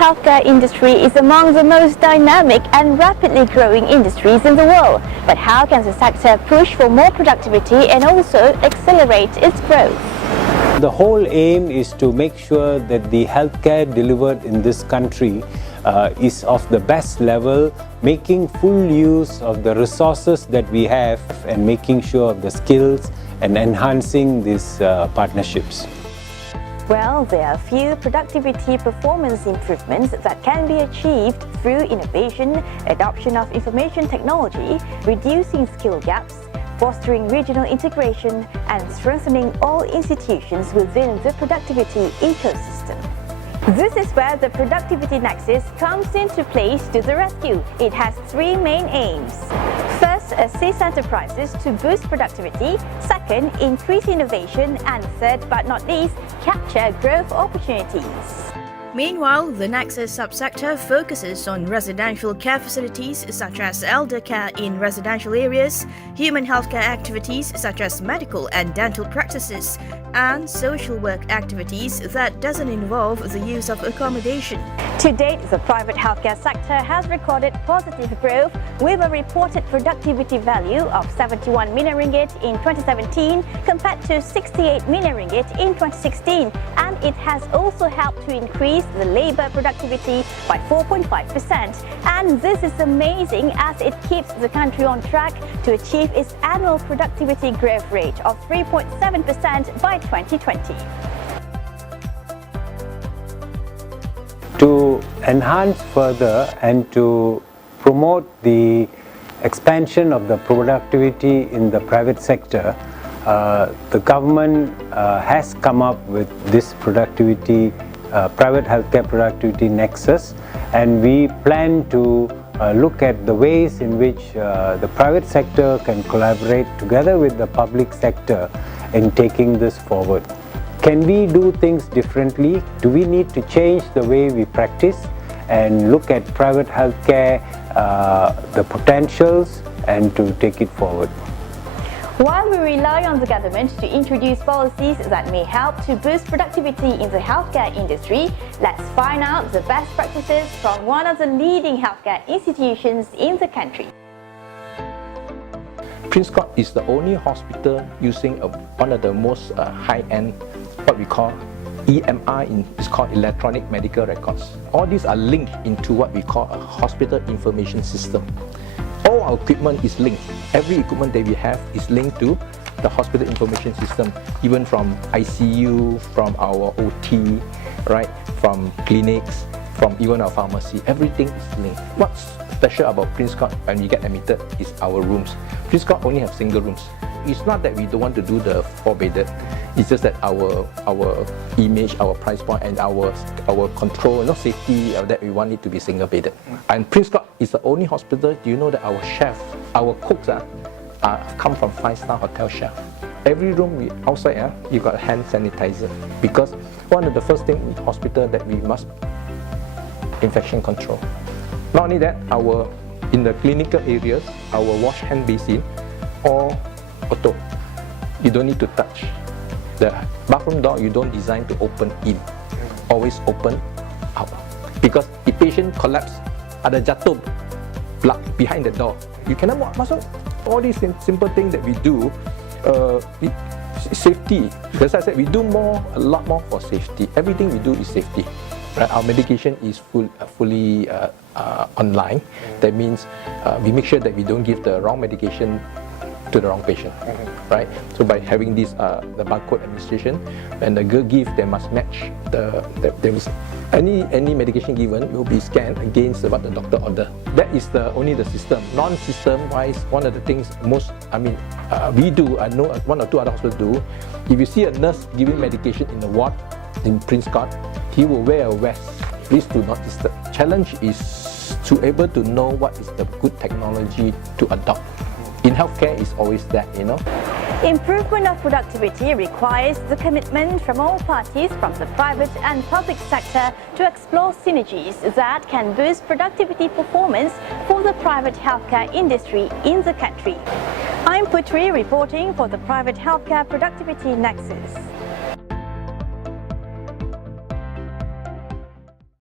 healthcare industry is among the most dynamic and rapidly growing industries in the world. But how can the sector push for more productivity and also accelerate its growth? The whole aim is to make sure that the healthcare delivered in this country is of the best level, making full use of the resources that we have and making sure of the skills and enhancing these partnerships. Well, there are a few productivity performance improvements that can be achieved through innovation, adoption of information technology, reducing skill gaps, fostering regional integration, and strengthening all institutions within the productivity ecosystem. This is where the Productivity Nexus comes into place to the rescue. It has three main aims. First, assist enterprises to boost productivity. Second, increase innovation. And third, but not least, capture growth opportunities. Meanwhile, the Nexus subsector focuses on residential care facilities such as elder care in residential areas, human healthcare activities such as medical and dental practices, and social work activities that doesn't involve the use of accommodation. To date, the private healthcare sector has recorded positive growth with a reported productivity value of 71 million ringgit in 2017 compared to 68 million ringgit in 2016, and it has also helped to increase the labour productivity by 4.5%. And this is amazing as it keeps the country on track to achieve its annual productivity growth rate of 3.7% by 2020. To enhance further and to promote the expansion of the productivity in the private sector, the government has come up with this productivity, private healthcare productivity nexus, and we plan to look at the ways in which the private sector can collaborate together with the public sector in taking this forward. Can we do things differently? Do we need to change the way we practice and look at private healthcare, the potentials, and to take it forward? While we rely on the government to introduce policies that may help to boost productivity in the healthcare industry, let's find out the best practices from one of the leading healthcare institutions in the country. Prince Court is the only hospital using one of the most high-end, what we call EMR, it's called electronic medical records. All these are linked into what we call a hospital information system. All our equipment is linked. Every equipment that we have is linked to the hospital information system, even from ICU, from our OT, right, from clinics, from even our pharmacy. Everything is linked. What's special about Prince Court when we get admitted is our rooms. Prince Court only have single rooms. It's not that we don't want to do the 4-bedded. It's just that our image, our price point, and our control, safety, that we want it to be single-bedded. And Prince Court is the only hospital. Do you know that our chef, our cooks come from 5-star hotel chef. Every room outside, you got hand sanitizer, because one of the first things in hospital that we must infection control. Not only that, in the clinical areas, our wash hand basin all auto. You don't need to touch. The bathroom door, you don't design to open in. Always open out. Because the patient collapse, ada jatuh plug behind the door. You cannot masuk. All these simple things that we do, safety. As I said, we do a lot more for safety. Everything we do is safety. Right? Our medication is fully online. That means we make sure that we don't give the wrong medication to the wrong patient, right? So by having this, the barcode administration, and the girl give, they must match any medication given will be scanned against what the doctor order. That is only the system. Non-system wise, one of the things we do, I know one or two other hospitals do. If you see a nurse giving medication in the ward in Prince Court, he will wear a vest. Please do not disturb. Challenge is to able to know what is the good technology to adopt. In healthcare, it's always that, Improvement of productivity requires the commitment from all parties from the private and public sector to explore synergies that can boost productivity performance for the private healthcare industry in the country. I'm Putri reporting for the Private Healthcare Productivity Nexus.